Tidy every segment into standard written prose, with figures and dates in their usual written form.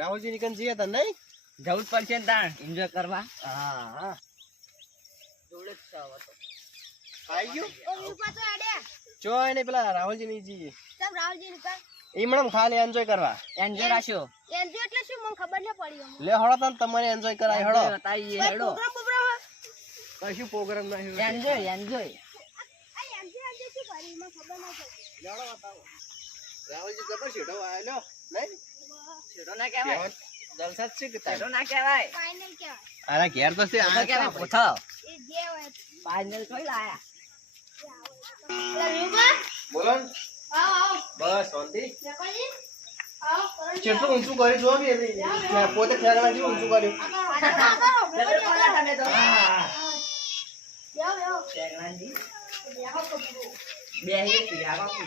રાહુલજી નીકન જઈએ તા નહીં જવું જ પડશે ને તાણ એન્જોય કરવા. હા જોડે જ છે હવે તો. આવી ગયું ઓ વિપા તો આડ્યા ચોય ને પેલા રાહુલજી ની જઈએ સબ રાહુલજી નીકળ એમણમ ખાલી એન્જોય કરવા એન્જોય રાખ્યો. એનજી એટલે શું મને ખબર ન પડી અમને લે હળો તને તમારે એન્જોય કરાય હળો બતાઈએ કોઈ હેડો. પ્રોગ્રામ કશું પ્રોગ્રામ નહીં એન્જોય એન્જોય. આ એનજી શું કરી મને ખબર ન પડી લેડો બતાવો રાહુલજી જબર છેડો આયો નહીં છેડો ના કહેવાય. જલસા જ છે કે છેડો ના કહેવાય. ફાઇનલ કહેવાય અરે ઘેર તો છે તો કહેવાય પોથો. એ જે હોય ફાઇનલ કોઈ લાયા. એટલે વિપા બોલો ને. આવો બસ શાંતિ નીકળજી આવો કરણ કેટલું ઊંચું કર્યું જો બી એની પોતે ઠેકડા જેવું ઊંચું કર્યું ડબલ કોલા તમે તો. જાઓ જાઓ શેરવાનજી. જાઓ તો પૂરો બેહી પીયા બાપુ.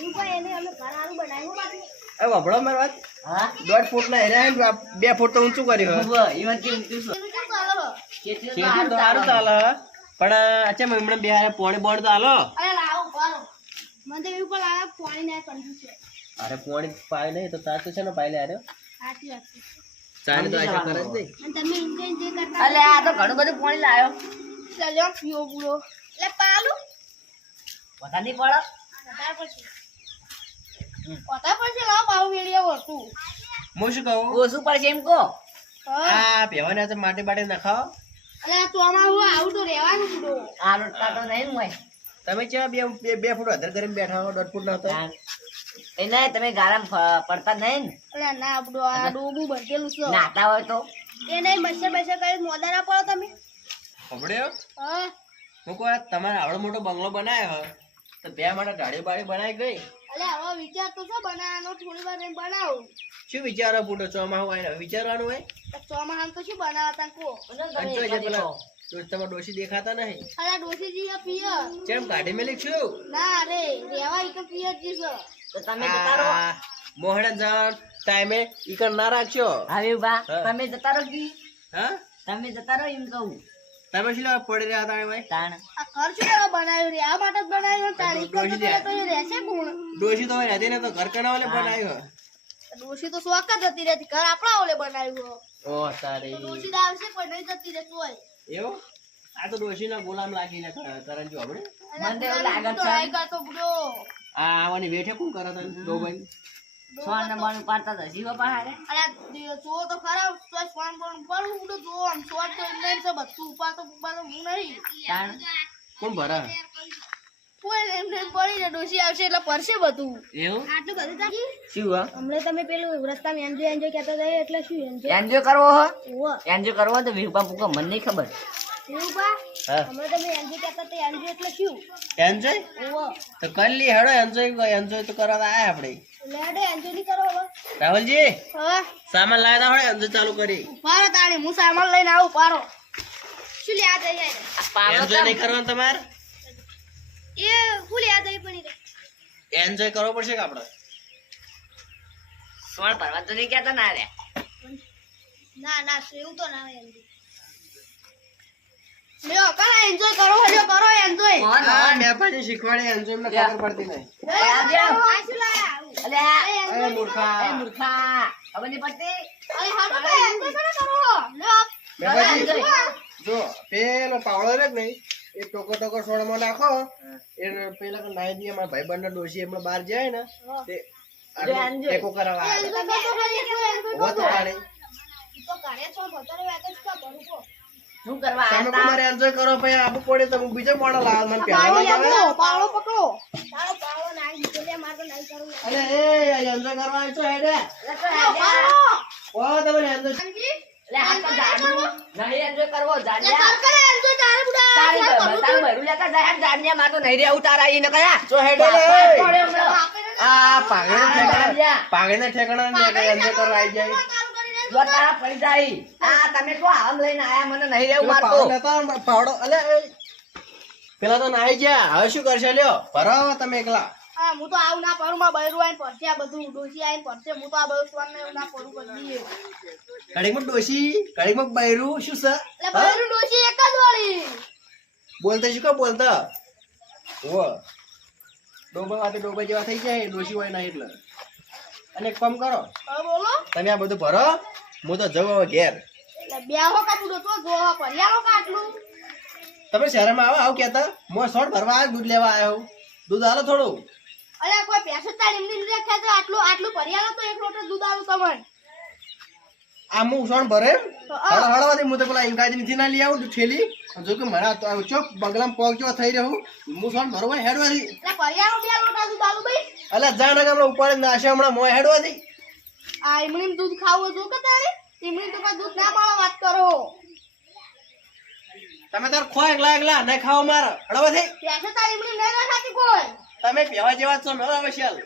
વિપા એને અમે ઘરાનું બનાવ્યું બાકી એ વભળો મારી વાત હા 1.5 ફૂટ ના હેર્યા ને 2 ફૂટ તો ઊંચું કર્યું ઉભો ઈવન કેમ તું એનું કેમ ચાલો કેટલું ખેતી તો સારું ચાલે પણ અચ્છા હમણાં બિહારે પોણી બોણ તો હાલો અરે લાવો પારો મને તો વિપા લાયા પાણી ના કંજુ છે અરે પોણી પાય નહીં તો તાર તો છે ને પાય લે આર્યો સાચી વાત છે ચાની તો આશા કરે જ નહીં અને તમે ઇન્જિન જે કરતા અલે આ તો ઘણું બધું પાણી લાયો. ચાલ્યો પીઓ પૂરો એટલે પાલું પતા નહીં પડે. વધારે પડશે વધારે પડશે લાવો પાવું વેડિયા વસ્તુ હું શું કહું ઓછું પડશે એમ કહો. આ પહેવાને આજે માટી બાટી નખાવો અરે ચોમાં હું આવું તો રહેવાનું પૂરો આ રોટલા તો નહીં હોય. તમે ચા બે ફૂટ વધારે કરીને બેઠા હો 1.5 ફૂટ ના હતો એ નહીં તમે ગારામ પડતા નહીં ને. અરે ના આપણો આ ડોબું ભરકેલું છે નાતા હોય તો એ નહીં મચ્છર બચ્છર કરી મોદા ના પડો તમે ખબડ્યો હા હું કહું તમારે આવડો મોટો બંગલો બનાવ્યો તો બે માટે ગાડી બાડી બનાવી ગઈ અલે હવે વિચાર તો શું બનાવવાનો થોડી વાર રહીને બનાવું શું વિચારો ફૂટો ચોમાં હોય ને વિચારવાનું હોય તો ચોમાહામ તો શું બનાવતા કો અને જો જે પેલા તમારા ડોશી દેખાતા નહીં અરે ડોસીજી પીય કેમ કાઢી મેલી છું ના રે રેવા ઈ તો પીય જ છે તો તમે જતા રહો. મોહણા જણ ટાઈમે ઈકર ના રાખજો હવે બા હા. તમે જતા રહો કી. હા તમે જતા રહો એમ કહું. તમે શું લેવા પડી રહ્યા હતા ભાઈ તાણ આ ઘર શું લેવા બનાવ્યું રે આ માટે જ બનાવ્યું તાળી તો ડોશી તો એ રહેશે કોણ ડોશી તો રહેતી ને તો ઘર કના ઓલે બનાવ્યો ડોશી તો શોખ જ જતી રહેતી ઘર આપણા ઓલે બનાવ્યું ઓ તારી ડોશી તો આવશે પણ નહીં જતી રહેતું હોય એવું આ તો ડોશી ના ગુલામ લાગીને કરણ જો આપણે મને તો એવું લાગે તો છે. આઈ કરતો બુડો આ આવવાની વેઠે કોણ કરે તને ડોબાઈ સોન ને બણ પાડતા હતા જીવા પહાડે. અરે જો તો ખરા તો ફોન પર બુડો જો આમ શોર્ટ તો એમને છે બધું ઉપાતો ઉપાતો હું નહીં તાણ કોણ ભરા કોઈ એમને પડી ને ડોશી આવશે એટલે પરશે બધું એવું આટલું બધું તાકી શું હા હમણે તમે પેલું રસ્તામાં એન્જોય કહેતા હતા એટલે શું એન્જોય એન્જોય કરવો હો. ઓવો એન્જોય કરવો તો વિપા પૂકા મને નહીં ખબર. એવું બા હા હમણે તમે એન્જોય કહેતા હતા એન્જોય એટલે શું એન્જોય ઓવો તો કરી લી હેડો એન્જોય તો કરવા આયા આપણે લેડે એન્જોય નહીં કરો હવે રાહુલજી હા સામાન લાવ્યા હોય એન્જોય ચાલુ કરી પારો તાણી હું સામાન લઈને આવું પારો શું લે આ જઈ આ પાવડો એન્જોય કેમ? નહીં કરવાનું તમારે એ હું લે આ જઈ પડી રે એન્જોય કરવો પડશે કે આપણે સોણ ભરવા તો નહીં કહેતા ના રે. ના ના એવું તો ના હોય એન્જોય લ્યો કરા એન્જોય કરો લ્યો કરો એન્જોય મોહન, આ મોહન. નેપાળી શીખવાડી એન્જોય ને ખબર પડતી નહીં આ બે. આ શું લાયા અલે આ. એ મૂર્ખા એ મૂર્ખા ખબર નહીં પડતી. અરે હાડો તો એન્જોય કરો લ્યો મેપાજી, જો પેલો પાવડો રે જ નહીં એ ટોકો સોળમાં નાખો એ પેલા નાઈ દઈએ મારા ભાઈ બંધ ડોશી એમણે બહાર જાય ને તે આટલો enjoy. ટેકો કરાવવા આવે. તમે તો ખાલી એન્જોય ઉભો તો પાડી. તો કાઢે છો ભતરે વાત જ કા ભરું કો શું કરવા તમે આયા તમારે એન્જોય કરો પછી આબુ પડે તો હું બીજો મોડલ લાવ મને પહેલા પાવડો પકડો તારો પાવડો નાઈ દીધો લે માર તો નાઈ કરું અરે એ એન્જોય કરવા આવ્યો છો હેડે પાવડો ઓ તમે એન્જોય સમજી લે આ તો જાડું નહીં એન્જોય કરવો જાડ્યા. તાર કરે એન્જોય તારે બુડા તારી તારું ભરું લેતા જાય આમ જાડ્યા માં તો નહીં રે ઉતારા ઈ ન કયા. જો હેડે લે પડે હમણાં. આ પાગડીના ઠેકાણા ને એન્જોય કરવા આવી જાય જો તારા પડી જાય. આ તમે કો આમ લઈને આયા મને નહીં રેવું પેલો મારતો. પાવડો લેતા આવો ને પાવડો અલે એ. પેલા તો નાઈ ગયા હવે શું કરશે લ્યો ભરાવો તમે એકલા હા હું તો આવું ના પડું માં બૈરું આઈને પડશે આ બધું ડોસી આઈને પડશે હું તો આ બધું સ્વાન ને એવું ના પડું બધી કડીમાં ડોશી કડીમાં બૈરું શું છે એટલે બૈરું ડોસી એક જ વાળી બોલતા શું કા બોલતા ઓ ડોબા વાતે ડોબા જેવા થઈ જાય ડોશી હોય ના એટલે અને એક કામ કરો, હા બોલો તમે આ બધું ભરો, હું તો જઉં હવે ઘેર. એટલે બેહો કાટલું તો જો પરિયાલો કાટલું તમે શહેરમાં આવો કેતા હું શોર્ટ ભરવા આવ્યો, દૂધ લેવા આવ્યો. દૂધ આલો થોડું. અરે કોઈ પૈસો તાર એમની રીતે ખેતો આટલું પરિયાલો તો એક લોટો દૂધ આવું તમને આ હું શોર્ટ ભરે એમ? તો હળવાથી હું તો પેલા ઇંકાજી નીચે ના લઈ આવું ઠેલી. જો કે મારા તો ચોક બગલામ પોક જેવો થઈ રહ્યો હું શોર્ટ ભરવા હેડવાથી. એટલે પરિયાલો બે લોટા દૂધ આલું ભાઈ અલા જાણ હમણાં ઉપાડે નાશે હમણાં મોય હેડવાથી. આ એમની દૂધ ખાવું જો કે તારે એમની તો કોઈ દૂધ ના મળે વાત કરો તમે તાર ખો એકલા નહીં ખાઓ મારા હળવાથી. પૈસો તાર એમની નહીં ખાતી કોઈ તમે પેવા જેવા છો મેળો હવે ચાલ.